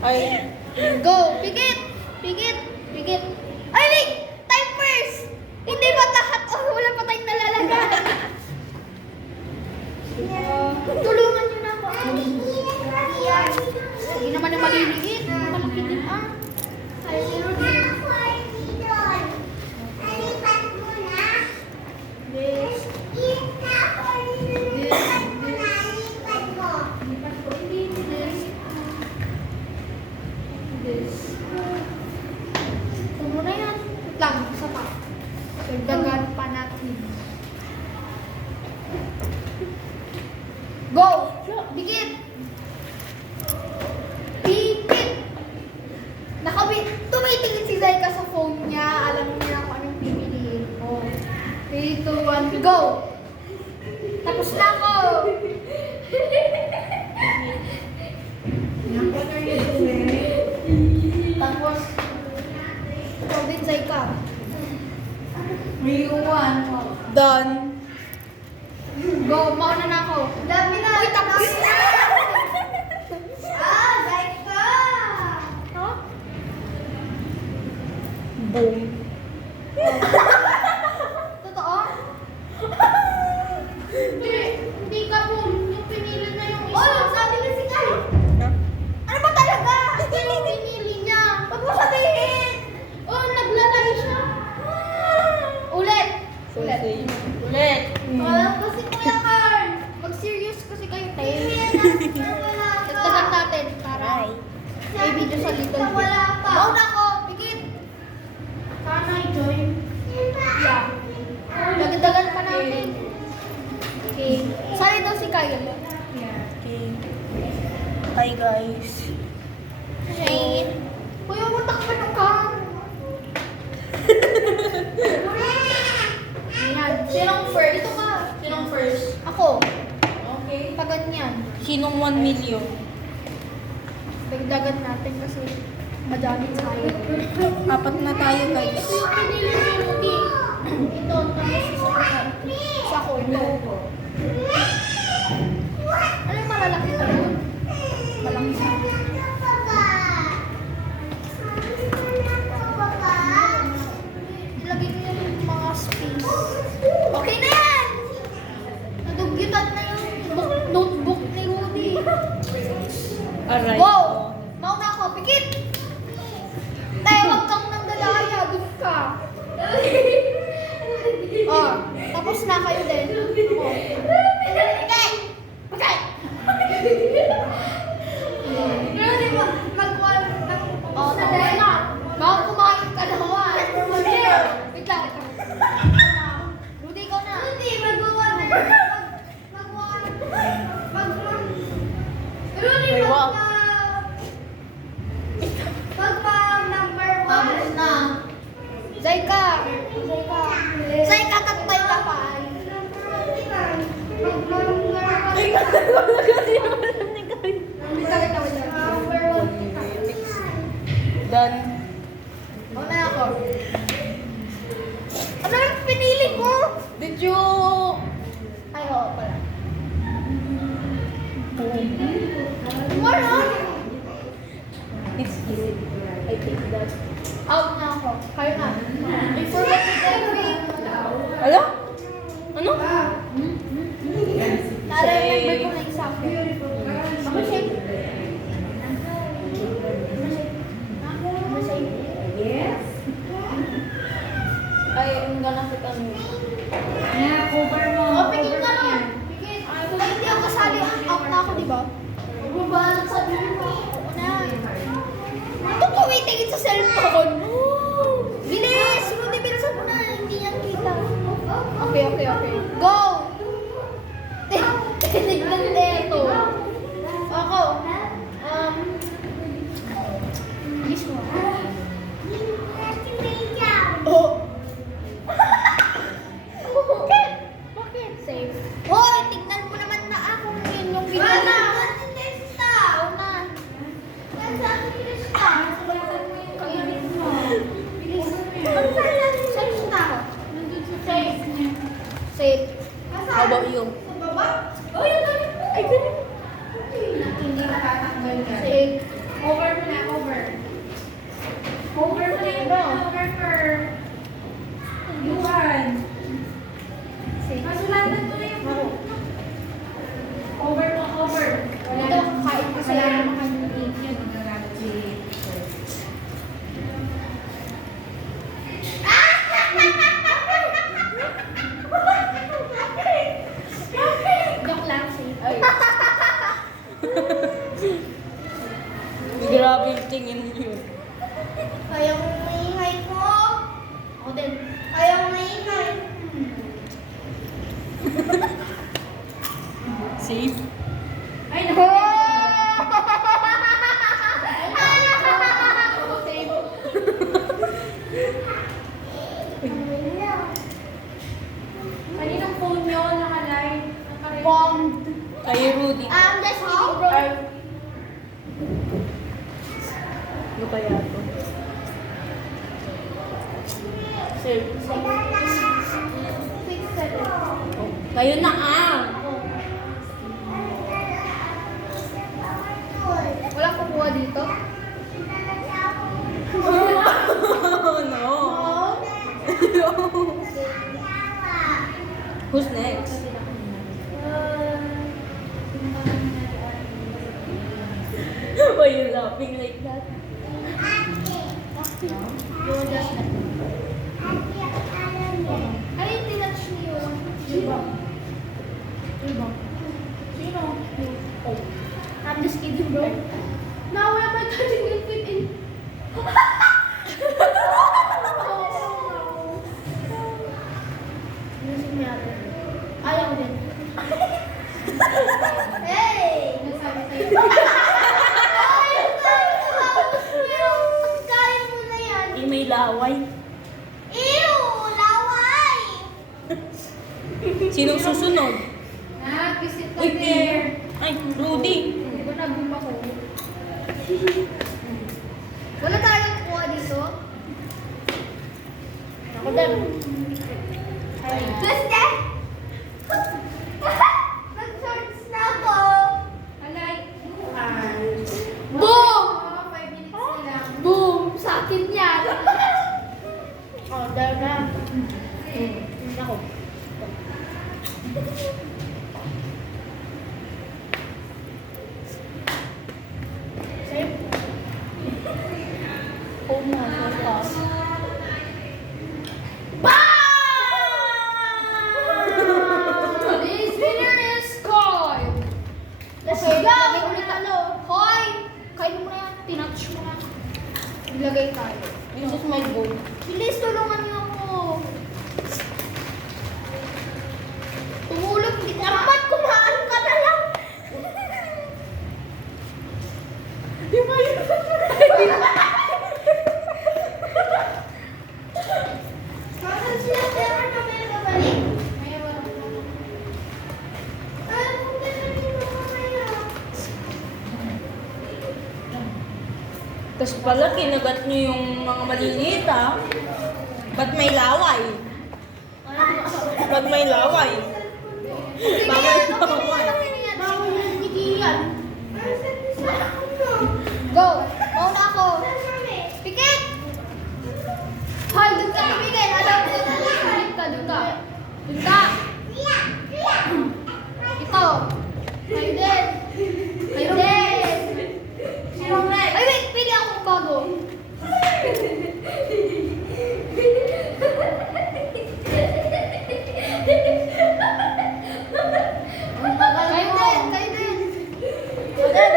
Ay, Go! Pigit! Pigit! Pigit! Ay, wait! Time first! Hindi ba lahat? Oh, wala pa tayong nalalagay. Tulungan niyo na ako. Yan. Hindi naman yung maliliit. Malaki din Ay, zero din. This. This. Kung muna yan. Lang, isa pa. Dagdagan pa natin. Go! Bigit! Bigit! Tumitingin si Zayka sa phone niya. Alam niya kung anong pipiliin ko. 3, 2, 1, go! Tapos na ako! Tapos, ikaw din, Zayka. may uwan. Done. Go, mauna na ako. Dami na. Uy, tapos na! Zayka! Huh? Boom. Totoo? Hindi ka boom. Yung pinili na yung isa. Oh, sabi kasi kayo. Ano ba talaga? Hindi yung pinili niya. Huwag mo sabihin. Oh, naglalay siya. Ulit. Ulit. Ulit. Wala kasi Kuya Carl. Mag-serious kasi kayo tayo. Dagdagan natin para may video sa little bit. Wala pa. Mauna ako. Pigit. Sana i-join. Yeah. Dagdagan pa natin. Okay. Sali daw si Kyle. Okay. Hi guys. Shane. Kuya, matakpan ng kam. Ayan. Sinong first? Dito ka. Sinong first? Ako. Okay. Pag ganyan. Sinong 1 million? Dagdagan natin kasi madami tayo. Apat na tayo guys. Ito yung pinili ni Rudy. Ito, tapos isa ko. Ito. Ano yung malalaki ko yun? Malaki siya. Ilagay ko yung mga space. Okay na yan! Nadugyutan na yung notebook ni Rudy. Aray. Wow! Mauna ako, pikit! Tayo, huwag kang nanggalaya, dun ka. Oh, tapos na kayo din. Oh. Okay! Okay! Pero di ba, mag-one ng... Oh, tapos na. Baka kumain ka naman. Wait lang, ito. Rudy, ikaw na. Rudy, mag-one. Mag-one. Mag-one. Rudy, Ay, wow. number 1. Tapos na. Zayka. Zayka, katbay ka pa. Done. Mauna ako. Ano yung pinili ko? Did you... Ay, oo pala. Boom. Wala. It's easy. I take that. Out na ako. Kayo na. Before we get Ano? Ano? nare-remember ko na isa. Ako shake. Yes. Ay, ang gana kita mo. Cover mo. Oh, pigit na lang. Pigit. Ay, hindi ako kasali. Out na ako, di ba? Bubalan sa mo. Oo na. Ito tumitingin sa cellphone. Bilis! Rudy, bilisan mo na. Hindi yan kita. Okay. Go! Tinignan ito. Ako. This one. Oh. Bakit? Safe. Hoy, tignan mo naman na ako yun yung video. Wala. Safe. How about you? Oh, yun. Ay, ganun. Hindi nakatanggal ka. Safe. Cover mo na. Grabe yung tingin niyo. Kaya mo maingay ko. Ako din. Kaya mo maingay. See? Ay, Go! naku. Kaninang phone nyo naka-live? Bombed. Kay Rudy. I'm just kidding, bro. Ano kaya to? Save. Kayo na Walang kukuha dito? Oh no. Who's next? Why are you laughing like that? Yun, just na. Ano yung tinouch niyo? Sino? Sino? Oh. I'm just kidding, bro. Now, where am I touching it fit in? Music me ate. Ayaw din. Hey! Nasabi sa'yo. Kaya mo na yan. May laway. Ew! Laway! Sinong susunod? Visit ka Uy, there. Ay, Rudy. Hindi ko nag-boom ako. Wala tayong kuha dito. Ako din. Gusto? Nag-shorts na ako. Alay. Boom! 5 minutes na lang. Boom! Sa akin yan. Oh, dahil na. Ako. Save. Oh my God. Today's winner is Koy. Let's go! Lagay ulit ano. Koy! Kain mo na yan. Tinouch mo na. Ilagay tayo. This is my bowl. Bilis, tulungan niyo ako. Tumulog, hindi ko dapat kumaan ka na lang. Di ba yun? Bakit sila pera na may babalik? Mayroon ako. Ay, kung ganun yung mamaya. Tapos pala, kinagat niyo yung mga maliliit ah. Ba't may laway? Ba't may laway? Bakit laway? Go! Mauna ako! Pikit! Hoy, doon ka tumigil! Alam ko na lang! Doon ka, doon ka! Doon ka! Ito! Kayo din! Kayo din! Sinong next? Ay, wait! Pili akong bago! Kayo din! Kayo din! Kayo din!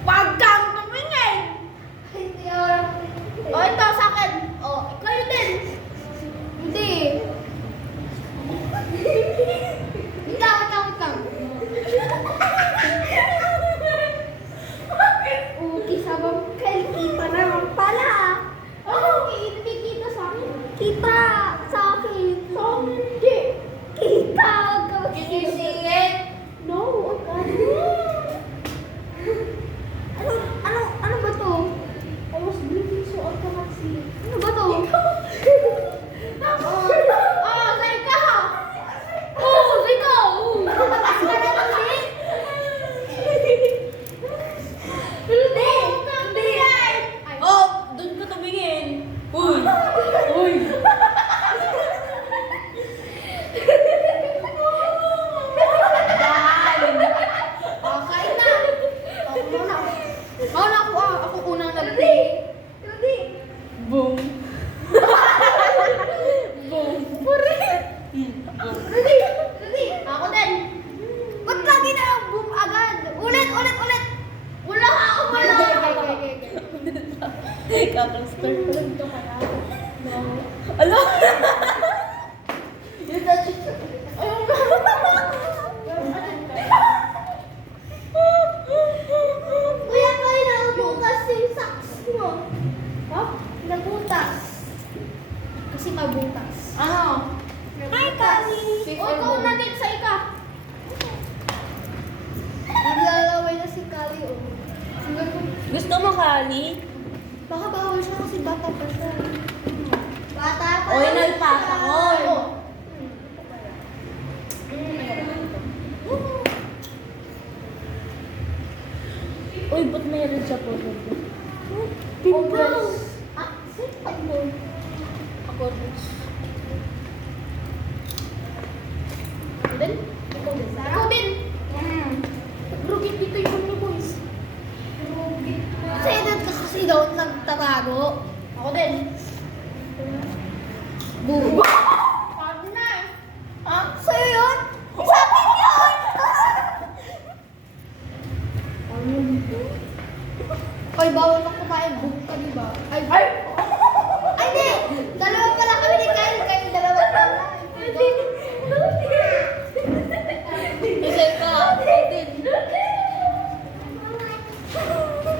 Wag kang tumingin! Hindi ako. Oh, ito sa akin. Oh, kayo din. Hindi. Kakaster. Ito ka na. No. Ala! Yung dati siya. Ayun na. Kuya, kaya nabutas yung socks mo. Ha? Nabutas. Kasi mabutas. Ano? Hi, Kali! O, ikaw na din sa ika. Naglalaway na si Kali, oh. Gusto mo, Kali? Baka bawal siya kasi bata pa siya. Bata pa Oy, nalpasa ko. Uy, ba't meron siya po? Pimples! Ah, saan mo? Ako din. Din? Ikaw din. Ikaw din! Rugit dito yung mga boys. Rugit na. Kasi doon ka kasi daw nagtatago. Ako din. Boom. Partner! Ah, sa'yo yun? Sa akin yun! Ay, bawal ka kumain. Boom ka, diba? Ay! Ay! Ay, di! Dalawa pala kami ni Kyle. Kayo dalawa pala. Kasi ka. Din.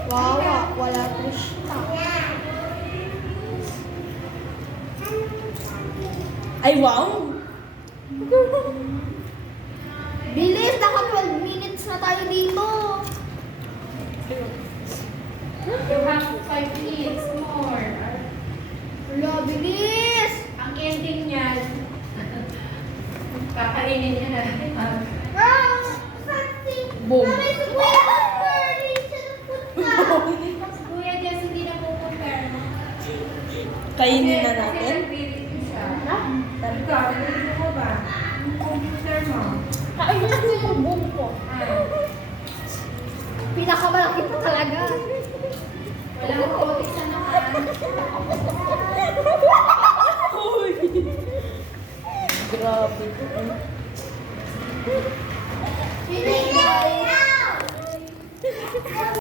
Wow, wala Krishna. Ay, wow! Bilis, naka 12 minutes na tayo dito. You have 5 minutes more. Wala, bilis. Ang ending niyan, kakainin niya na. Ah, fancy. Boom. Mami, si Kuya Birdy, siya nagpunta. Si Kuya Jess hindi na pupunta. Kainin na Kasi natin. nag-review siya. Ikaw, nag-review mo ba? Yung computer mo. Kainin ko yung boom ko. Ah, Pinakamalaki pa talaga. walang kote sa naman. Uy! Grabe. Pinay, guys.